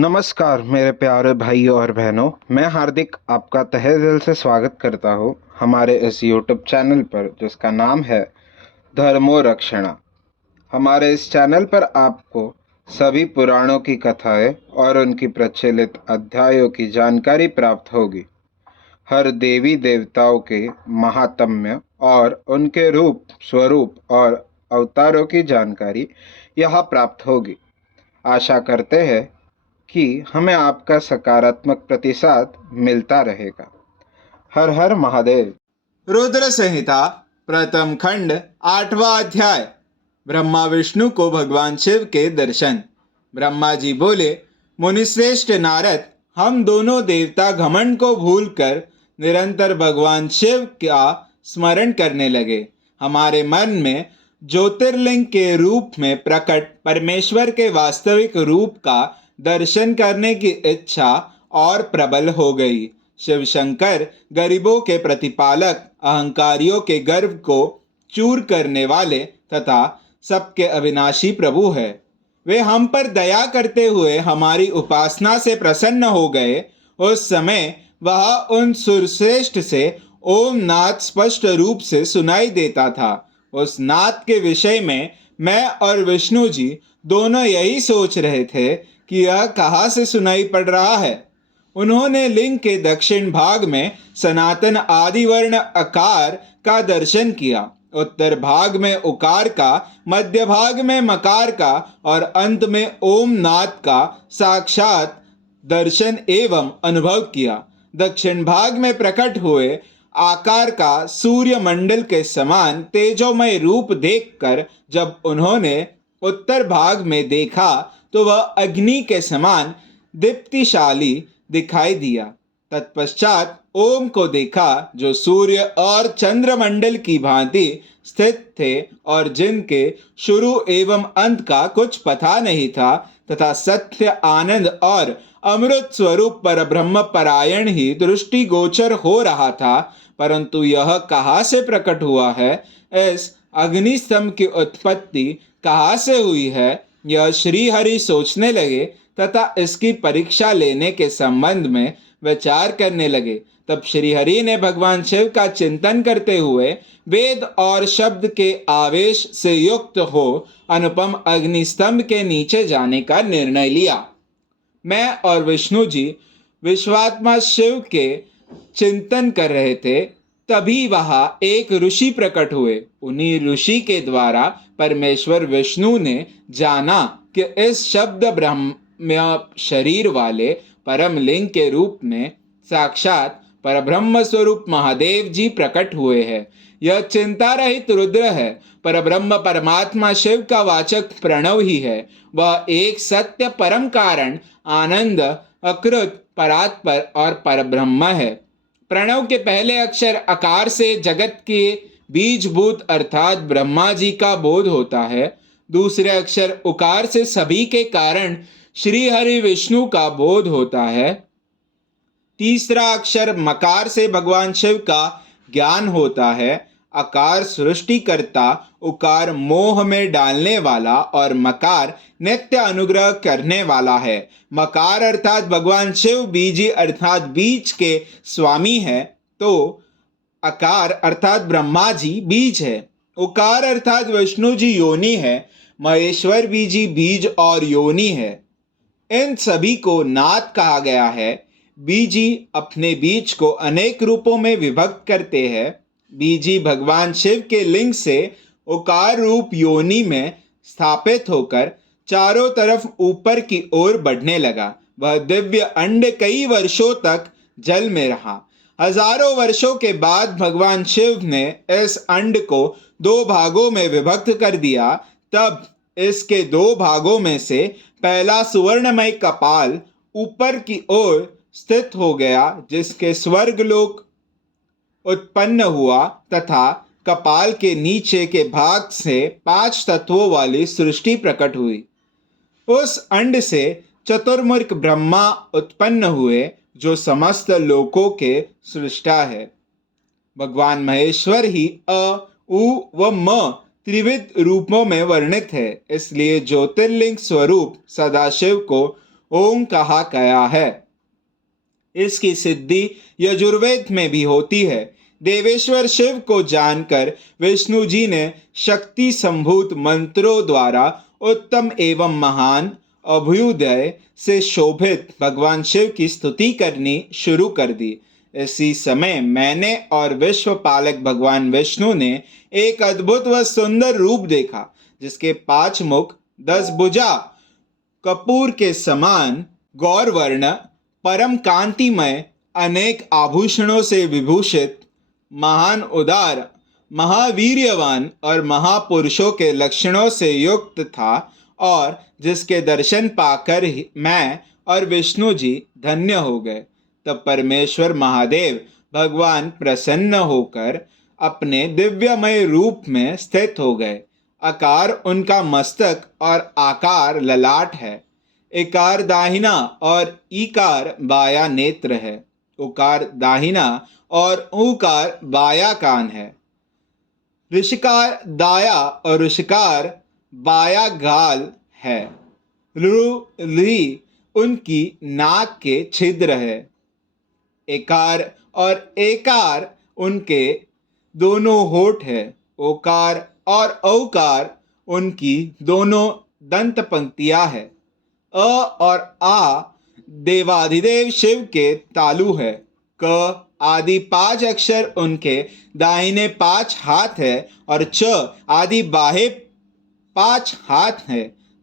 नमस्कार मेरे प्यारे भाइयों और बहनों, मैं हार्दिक आपका तहे दिल से स्वागत करता हूँ हमारे इस यूट्यूब चैनल पर जिसका नाम है धर्मो रक्षणा। हमारे इस चैनल पर आपको सभी पुराणों की कथाएं और उनकी प्रचलित अध्यायों की जानकारी प्राप्त होगी। हर देवी देवताओं के महात्म्य और उनके रूप स्वरूप और अवतारों की जानकारी यहाँ प्राप्त होगी। आशा करते हैं कि हमें आपका सकारात्मक प्रतिसाद मिलता रहेगा। हर हर महादेव। रुद्र संहिता प्रथम खंड 8वां अध्याय। ब्रह्मा विष्णु को भगवान शिव के दर्शन। ब्रह्मा जी बोले, मुनिश्रेष्ठ नारद, हम दोनों देवता घमंड को भूलकर निरंतर भगवान शिव का स्मरण करने लगे। हमारे मन में ज्योतिर्लिंग के रूप में प्रकट परमेश्वर के वास्तविक रूप का दर्शन करने की इच्छा और प्रबल हो गई। शिव शंकर गरीबों के प्रतिपालक, अहंकारियों के गर्व को चूर करने वाले तथा सबके अविनाशी प्रभु है। वे हम पर दया करते हुए हमारी उपासना से प्रसन्न हो गए। उस समय वह उन सुरश्रेष्ठ से ओम नाद स्पष्ट रूप से सुनाई देता था। उस नाद के विषय में मैं और विष्णु जी दोनों यही सोच रहे थे कि यह कहाँ से सुनाई पड़ रहा है। उन्होंने लिंग के दक्षिण भाग में सनातन आदिवर्ण अकार का दर्शन किया, उत्तर भाग में उकार का, मध्य भाग में मकार का और अंत में ओम नाद का साक्षात दर्शन एवं अनुभव किया। दक्षिण भाग में प्रकट हुए आकार का सूर्य मंडल के समान तेजोमय रूप देखकर जब उन्होंने उत्तर भाग में देखा तो वह अग्नि के समान दीप्तिशाली दिखाई दिया। तत्पश्चात ओम को देखा जो सूर्य और चंद्रमंडल की भांति स्थित थे और जिनके शुरू एवं अंत का कुछ पता नहीं था तथा सत्य, आनंद और अमृत स्वरूप पर ब्रह्म परायण ही दृष्टि गोचर हो रहा था। परंतु यह कहाँ से प्रकट हुआ है, इस अग्निस्तंभ की उत्पत्ति कहाँ से हुई है, यह श्री हरि सोचने लगे तथा इसकी परीक्षा लेने के संबंध में विचार करने लगे। तब श्री हरि ने भगवान शिव का चिंतन करते हुए वेद और शब्द के आवेश से युक्त हो अनुपम अग्निस्तंभ के नीचे जाने का निर्णय लिया। मैं और विष्णु जी विश्वात्मा शिव के चिंतन कर रहे थे, तभी वहां एक ऋषि प्रकट हुए। उन्हीं ऋषि के द्वारा परमेश्वर विष्णु ने जाना कि इस शब्द ब्रह्म शरीर वाले परम लिंग के रूप में साक्षात परब्रह्म स्वरूप महादेव जी प्रकट हुए हैं। यह चिंता रहित रुद्र है। परब्रह्म परमात्मा शिव का वाचक प्रणव ही है। वह एक सत्य परम कारण, आनंद, अकृत, परात्पर और परब्रह्म है। प्रणव के पहले अक्षर अकार से जगत के बीजभूत अर्थात ब्रह्मा जी का बोध होता है। दूसरे अक्षर उकार से सभी के कारण श्री हरि विष्णु का बोध होता है। तीसरा अक्षर मकार से भगवान शिव का ज्ञान होता है। अकार सृष्टिकर्ता, उकार मोह में डालने वाला और मकार नित्य अनुग्रह करने वाला है। मकार अर्थात भगवान शिव बीजी अर्थात बीज के स्वामी है, तो अकार अर्थात ब्रह्मा जी बीज है। उकार अर्थात विष्णु जी योनि है। महेश्वर बीजी बीज और योनि है। इन सभी को नाद कहा गया है। बीजी अपने बीज को अनेक रूपों में विभक्त करते हैं। बीजी भगवान शिव के लिंग से उकार रूप योनि में स्थापित होकर चारों तरफ ऊपर की ओर बढ़ने लगा। वह दिव्य अंड कई वर्षों तक जल में रहा। हजारों वर्षों के बाद भगवान शिव ने इस अंड को दो भागों में विभक्त कर दिया। तब इसके दो भागों में से पहला सुवर्णमय कपाल ऊपर की ओर स्थित हो गया, जिसके स्वर्गलोक उत्पन्न हुआ तथा कपाल के नीचे के भाग से 5 तत्वों वाली सृष्टि प्रकट हुई। उस अंड से चतुर्मुख ब्रह्मा उत्पन्न हुए, जो समस्त लोकों के सृष्टा है। भगवान महेश्वर ही अ, उ व म त्रिविध रूपों में वर्णित है। इसलिए ज्योतिर्लिंग स्वरूप सदाशिव को ओम कहा गया है। इसकी सिद्धि यजुर्वेद में भी होती है। देवेश्वर शिव को जानकर विष्णु जी ने शक्ति संभूत मंत्रों द्वारा उत्तम एवं महान अभ्युदय से शोभित भगवान शिव की स्तुति करनी शुरू कर दी। इसी समय मैंने और विश्व पालक भगवान विष्णु ने एक अद्भुत व सुंदर रूप देखा, जिसके 5 मुख, 10 भुजा, कपूर के समान गौरवर्ण, परम कांतिमय, अनेक आभूषणों से विभूषित, महान उदार, महावीर्यवान और महापुरुषों के लक्षणों से युक्त था, और जिसके दर्शन पाकर मैं और विष्णु जी धन्य हो गए। तब परमेश्वर महादेव भगवान प्रसन्न होकर अपने दिव्यमय रूप में स्थित हो गए। आकार उनका मस्तक और आकार ललाट है। एकार दाहिना और ईकार बाया नेत्र है। उकार दाहिना और ऊकार बाया कान है। ऋषिकार दाया और ऋषिकार बाया गाल है। ली उनकी नाक के छिद्र है। एकार और एकार उनके दोनों होठ है। ओकार और औकार उनकी दोनों दंत पंक्तियां है। अ और आ देवाधिदेव शिव के तालु है। क आदि 5 अक्षर उनके दाहिने 5 हाथ है, और च आदि बाहे 5 हाथ है।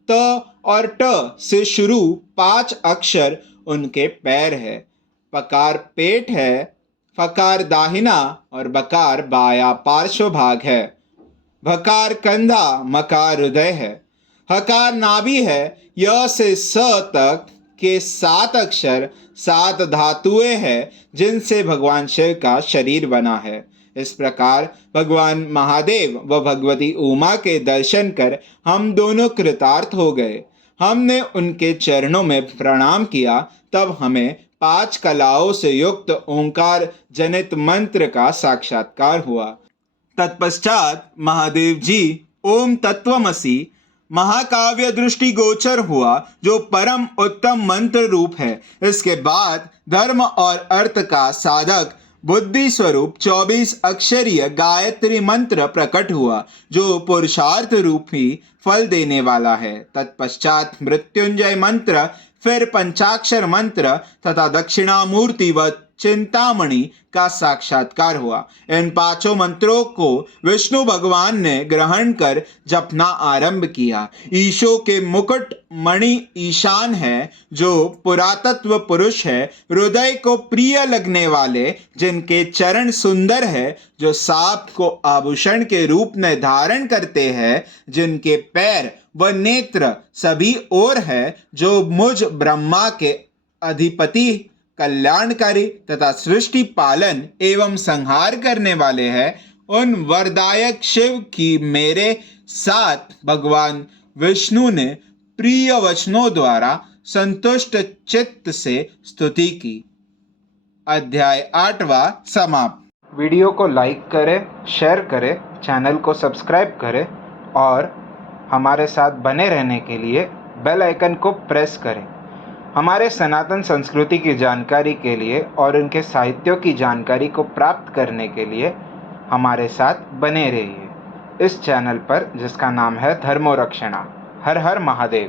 त और ट से शुरू 5 अक्षर उनके पैर है। पकार पेट है। फकार दाहिना और बकार बाया पार्श्व भाग है। भकार कंधा, मकार हृदय है। हकार नाभि है। य से स तक के 7 अक्षर 7 धातुएं हैं, जिनसे भगवान शिव का शरीर बना है। इस प्रकार भगवान महादेव व भगवती उमा के दर्शन कर हम दोनों कृतार्थ हो गए। हमने उनके चरणों में प्रणाम किया। तब हमें 5 कलाओं से युक्त ओंकार जनित मंत्र का साक्षात्कार हुआ। तत्पश्चात महादेव जी ओम तत्वमसि महाकाव्य दृष्टि गोचर हुआ, जो परम उत्तम मंत्र रूप है। इसके बाद धर्म और अर्थ का साधक बुद्धि स्वरूप 24 अक्षरीय गायत्री मंत्र प्रकट हुआ, जो पुरुषार्थ रूपी फल देने वाला है। तत्पश्चात मृत्युंजय मंत्र, फिर पंचाक्षर मंत्र तथा दक्षिणामूर्ति व चिंतामणि का साक्षात्कार हुआ। इन 5 मंत्रों को विष्णु भगवान ने ग्रहण कर जपना आरंभ किया। ईशो के मुकुट मणि ईशान है, जो पुरातत्व पुरुष है, हृदय को प्रिय लगने वाले, जिनके चरण सुंदर है, जो सांप को आभूषण के रूप में धारण करते हैं, जिनके पैर व नेत्र सभी ओर है, जो मुझ ब्रह्मा के अधिपति, कल्याणकारी तथा सृष्टि पालन एवं संहार करने वाले हैं। उन वरदायक शिव की मेरे साथ भगवान विष्णु ने प्रिय वचनों द्वारा संतुष्ट चित्त से स्तुति की। अध्याय 8वां समाप्त। वीडियो को लाइक करें, शेयर करें, चैनल को सब्सक्राइब करें और हमारे साथ बने रहने के लिए बेल आइकन को प्रेस करें। हमारे सनातन संस्कृति की जानकारी के लिए और उनके साहित्यों की जानकारी को प्राप्त करने के लिए हमारे साथ बने रहिए इस चैनल पर, जिसका नाम है धर्मो रक्षणा। हर हर महादेव।